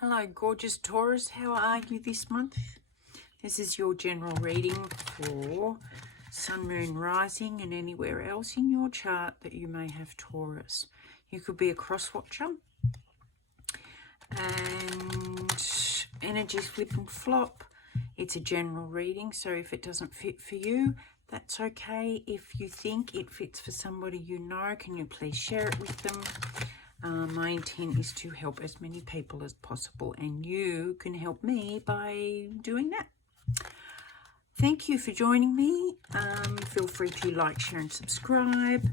Hello, gorgeous Taurus. How are you this month? This is your general reading for Sun, Moon, Rising and anywhere else in your chart that you may have Taurus. You could be a cross-watcher and energies flip and flop. It's a general reading, so if it doesn't fit for you, that's okay. If you think it fits for somebody you know, can you please share it with them? My intent is to help as many people as possible, and you can help me by doing that. Thank you for joining me. Feel free to like, share and subscribe.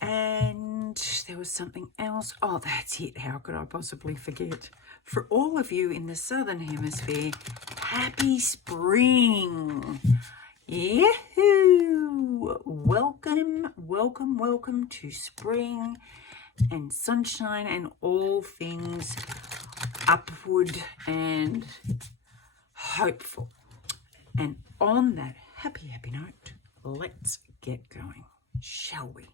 And there was something else. Oh, that's it. How could I possibly forget? For all of you in the Southern Hemisphere, happy spring. Yahoo! Welcome, welcome, welcome to spring and sunshine and all things upward and hopeful. And on that happy note, let's get going, shall we?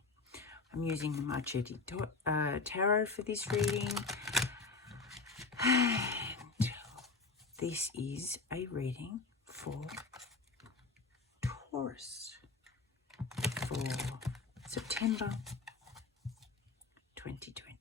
I'm using the Marchetti Tarot for this reading. And this is a reading for Taurus for September 2020.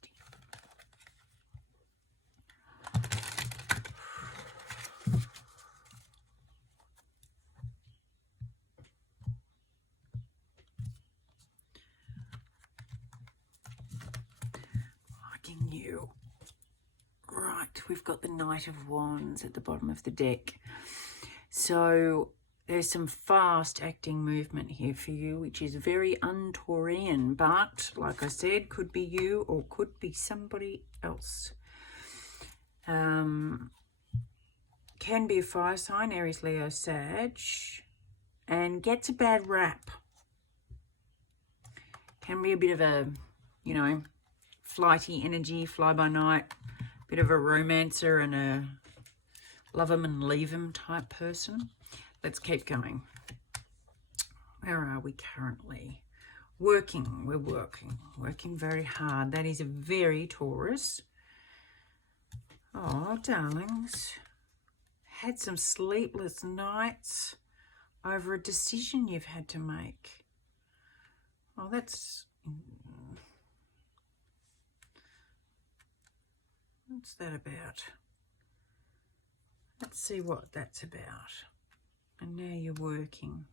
Liking you. Right, we've got the Knight of Wands at the bottom of the deck. So there's some fast acting movement here for you, which is very un-Taurian, but like I said, could be you or could be somebody else. Can be a fire sign, Aries, Leo, Sag, and gets a bad rap. Can be a bit of a, flighty energy, fly by night, bit of a romancer and a love 'em and leave 'em type person. Let's keep going. Where are we currently? Working. We're working very hard. That is a very Taurus. Oh, darlings. Had some sleepless nights over a decision you've had to make. Oh, what's that about? Let's see what that's about. And now you're working.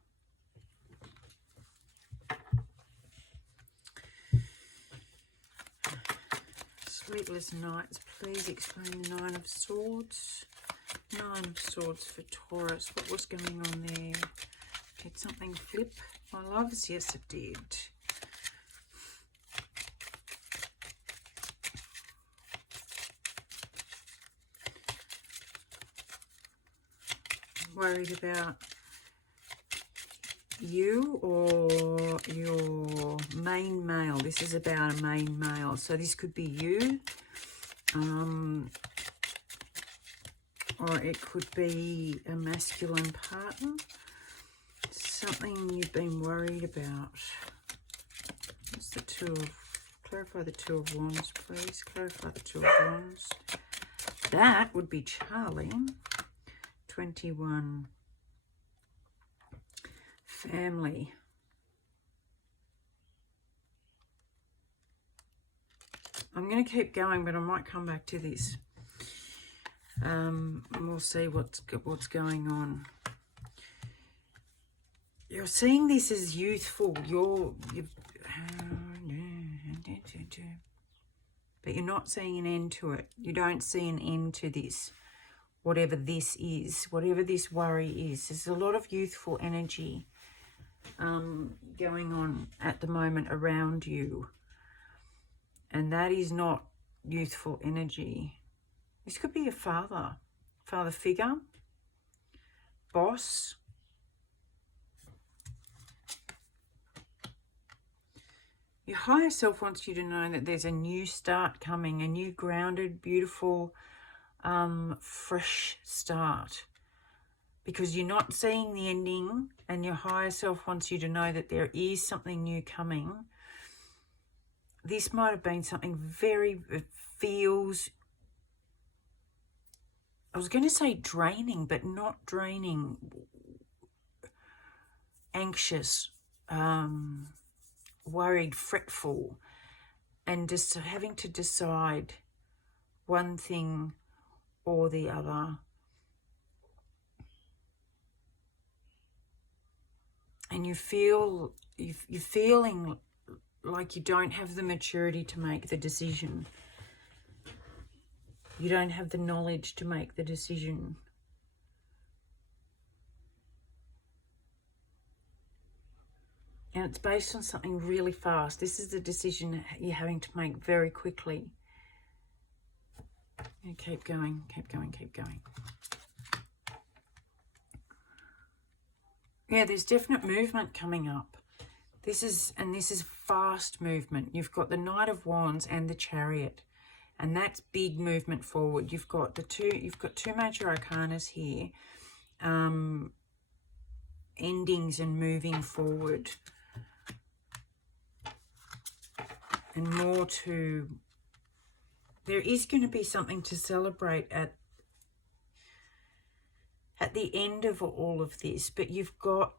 Sleepless nights. Please explain the Nine of Swords. Nine of Swords for Taurus. What was going on there? Did something flip? My loves? Yes, it did. Worried about you or your main male. This is about a main male, so this could be you, or it could be a masculine partner. Something you've been worried about. What's the clarify the Two of Wands, please. Clarify the Two of Wands. That would be Charlie. 21. Family. I'm going to keep going, but I might come back to this. And we'll see what's going on. You're seeing this as youthful. But you're not seeing an end to it. You don't see an end to this. Whatever this is, whatever this worry is. There's a lot of youthful energy going on at the moment around you. And that is not youthful energy. This could be a father figure, boss. Your higher self wants you to know that there's a new start coming, a new grounded, beautiful, fresh start, because you're not seeing the ending, and your higher self wants you to know that there is something new coming. This might have been something it feels I was going to say draining, but not draining. Anxious, worried, fretful, and just having to decide one thing or the other. And you're feeling like you don't have the maturity to make the decision. You don't have the knowledge to make the decision. And it's based on something really fast. This is the decision you're having to make very quickly. And keep going, keep going, keep going. Yeah, there's definite movement coming up. This is fast movement. You've got the Knight of Wands and the Chariot, and that's big movement forward. You've got two major arcanas here, endings and moving forward, and more to. There is going to be something to celebrate at the end of all of this, but you've got,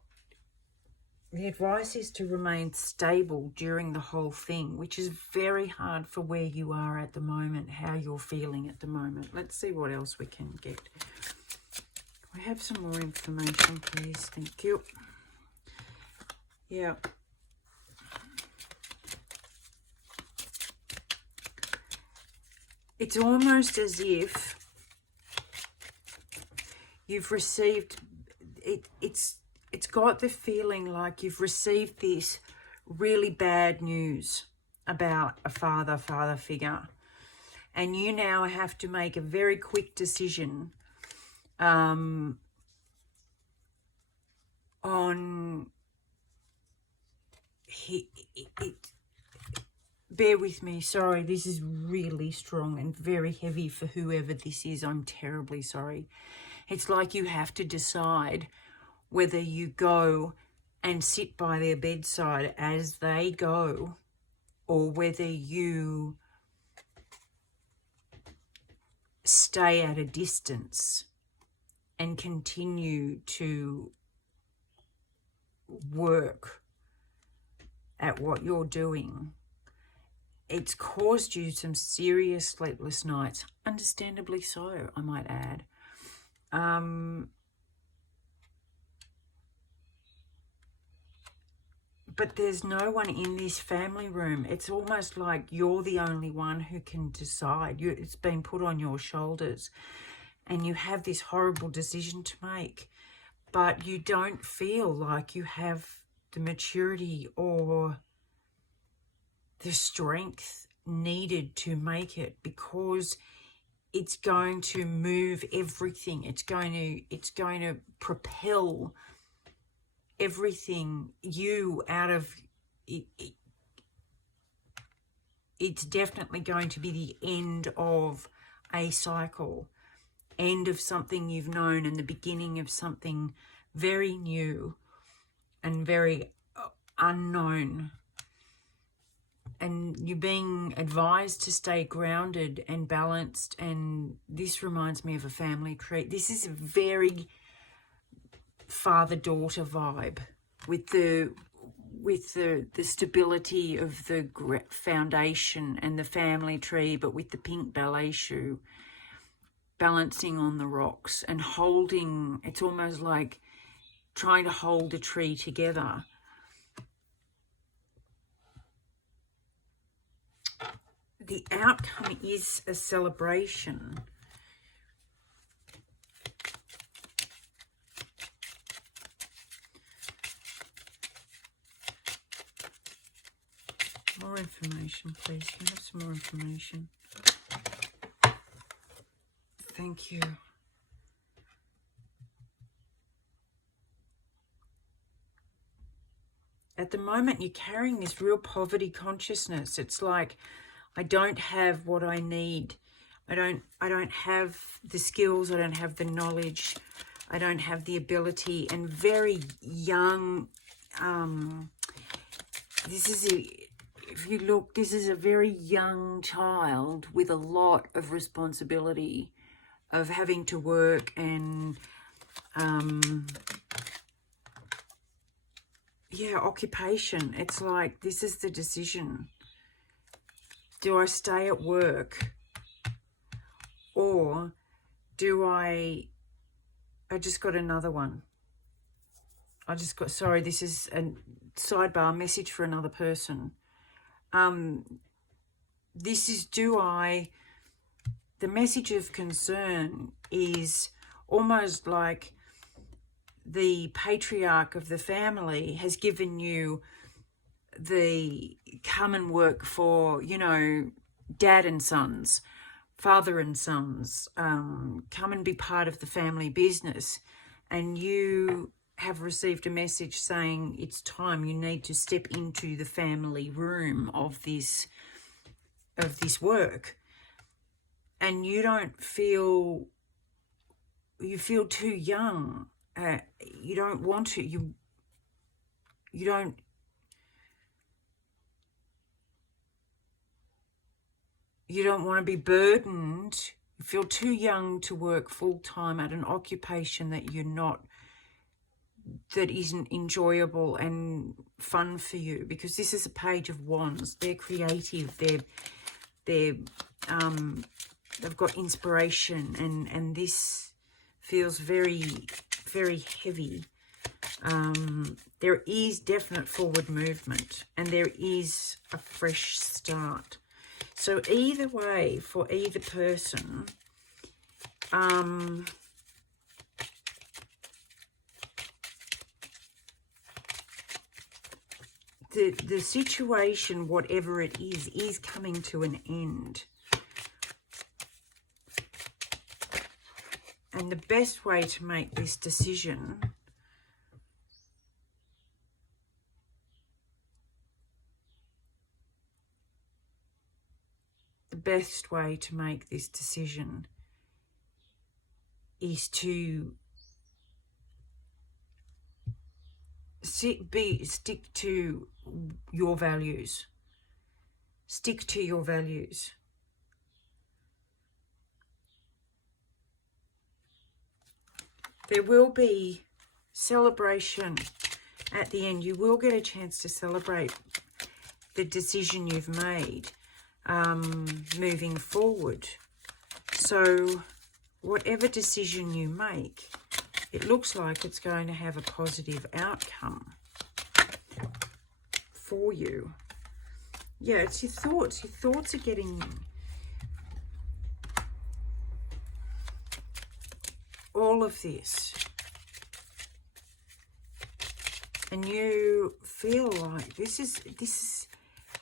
the advice is to remain stable during the whole thing, which is very hard for where you are at the moment, how you're feeling at the moment. Let's see what else we can get. We have some more information, please. Thank you. Yeah. It's almost as if you've received it. It's got the feeling like you've received this really bad news about a father figure, and you now have to make a very quick decision on bear with me, sorry, this is really strong and very heavy for whoever this is. I'm terribly sorry. It's like you have to decide whether you go and sit by their bedside as they go, or whether you stay at a distance and continue to work at what you're doing. It's caused you some serious sleepless nights, understandably so, I might add. But there's no one in this family room. It's almost like you're the only one who can decide. It's been put on your shoulders, and you have this horrible decision to make, but you don't feel like you have the maturity or the strength needed to make it, because it's going to move everything. It's going to propel everything you out of it. It's definitely going to be the end of a cycle, end of something you've known, and the beginning of something very new and very unknown. And you're being advised to stay grounded and balanced. And this reminds me of a family tree. This is a very father-daughter vibe with the stability of the foundation and the family tree, but with the pink ballet shoe balancing on the rocks and holding. It's almost like trying to hold a tree together. The outcome is a celebration. More information, please. Can I have some more information? Thank you. At the moment, you're carrying this real poverty consciousness. It's like, I don't have what I need. I don't have the skills. I don't have the knowledge. I don't have the ability. And very young. If you look, this is a very young child with a lot of responsibility of having to work and yeah, occupation. It's like, this is the decision. Do I stay at work, or do I just got another one. Sorry, this is a sidebar message for another person. This is, the message of concern is almost like the patriarch of the family has given you the come and work for, you know, dad and sons, father and sons, come and be part of the family business, and you have received a message saying it's time, you need to step into the family room of this work, and you don't feel, you feel too young, you don't want to, you don't want to be burdened. You feel too young to work full-time at an occupation that that isn't enjoyable and fun for you, because this is a Page of Wands. They're creative, they've got inspiration, and this feels very, very heavy. There is definite forward movement, and there is a fresh start. So either way, for either person, the situation, whatever it is coming to an end. And the best way to make this decision is to stick to your values. Stick to your values. There will be celebration at the end. You will get a chance to celebrate the decision you've made moving forward. So whatever decision you make, it looks like it's going to have a positive outcome for you. Yeah, it's your thoughts. Your thoughts are getting all of this. And you feel like this is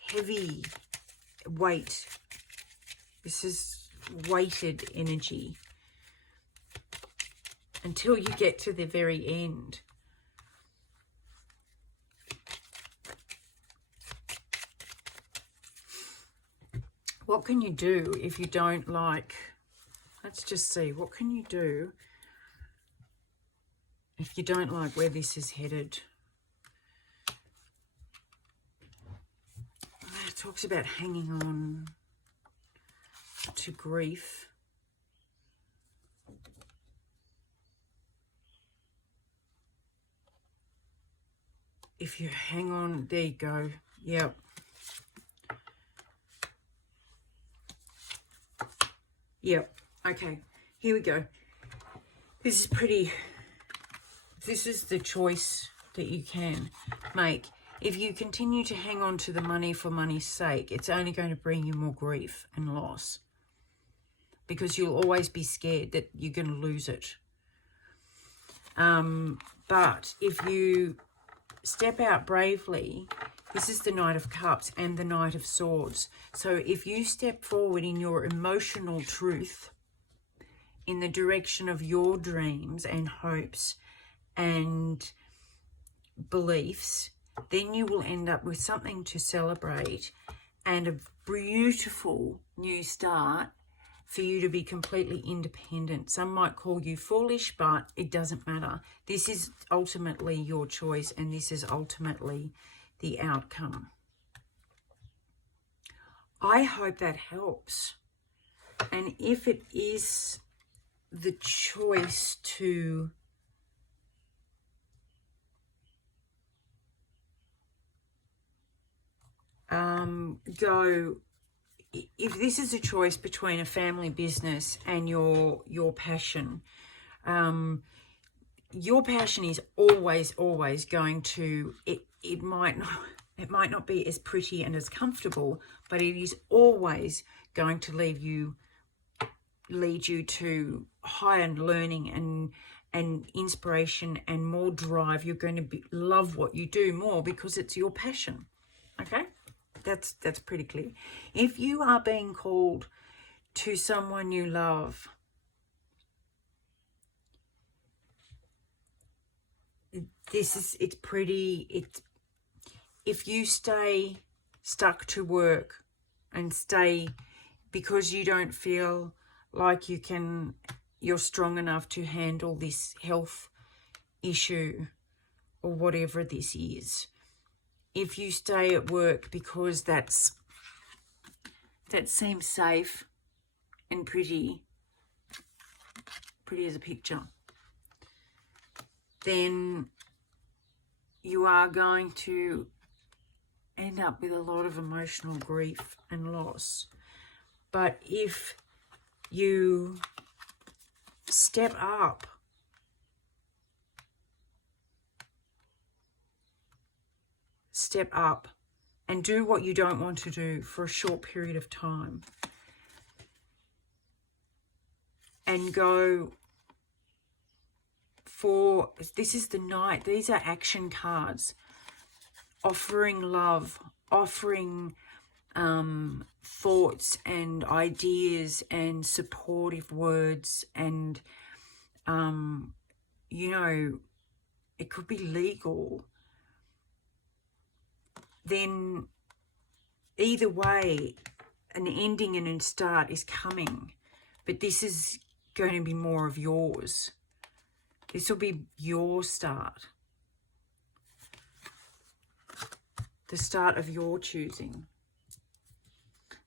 heavy weight. This is weighted energy until you get to the very end. What can you do if you don't like, let's just see, what can you do if you don't like where this is headed? It talks about hanging on to grief. If you hang on, there you go. Yep. Yep. Okay. Here we go. This is pretty. This is the choice that you can make. If you continue to hang on to the money for money's sake, it's only going to bring you more grief and loss, because you'll always be scared that you're going to lose it. But if you step out bravely, this is the Knight of Cups and the Knight of Swords. So if you step forward in your emotional truth, in the direction of your dreams and hopes and beliefs, then you will end up with something to celebrate and a beautiful new start for you to be completely independent. Some might call you foolish, but it doesn't matter. This is ultimately your choice, and this is ultimately the outcome. I hope that helps. And if it is the choice to go, if this is a choice between a family business and your passion, your passion is always going to, it might not be as pretty and as comfortable, but it is always going to lead you to higher learning and inspiration and more drive. You're going to love what you do more because it's your passion. Okay, that's pretty clear. If you are being called to someone you love, if you stay stuck to work and stay because you don't feel like you're strong enough to handle this health issue or whatever this is, if you stay at work because that seems safe and pretty as a picture, then you are going to end up with a lot of emotional grief and loss. But if you step up and do what you don't want to do for a short period of time, and go for, this is the Knight, these are action cards, offering love, offering thoughts and ideas and supportive words, and you know, it could be legal. Then either way, an ending and a start is coming, but this is going to be more of yours. This will be your start, the start of your choosing,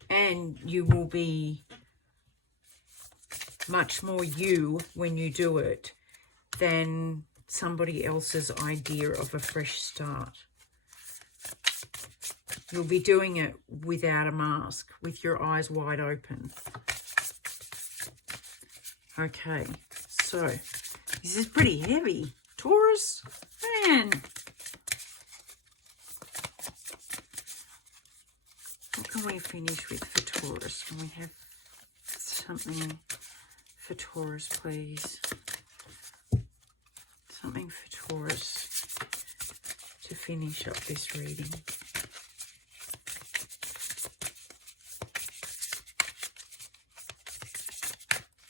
and you will be much more you when you do it than somebody else's idea of a fresh start. You'll be doing it without a mask, with your eyes wide open. Okay, so this is pretty heavy. Taurus, man. What can we finish with for Taurus? Can we have something for Taurus, please? Something for Taurus to finish up this reading.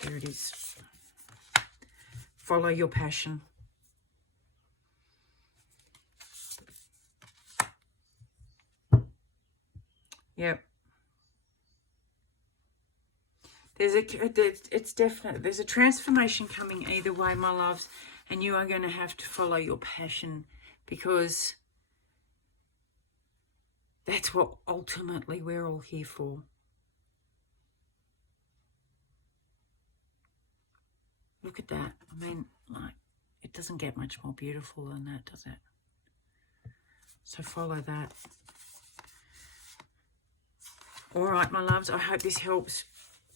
There it is. Follow your passion. Yep. It's definite. There's a transformation coming either way, my loves, and you are going to have to follow your passion, because that's what ultimately we're all here for. Look at that. I mean, like, it doesn't get much more beautiful than that, does it? So follow that. All right, my loves, I hope this helps.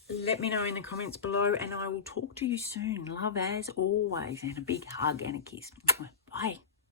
Let me know in the comments below, and I will talk to you soon. Love as always, and a big hug and a kiss. Bye.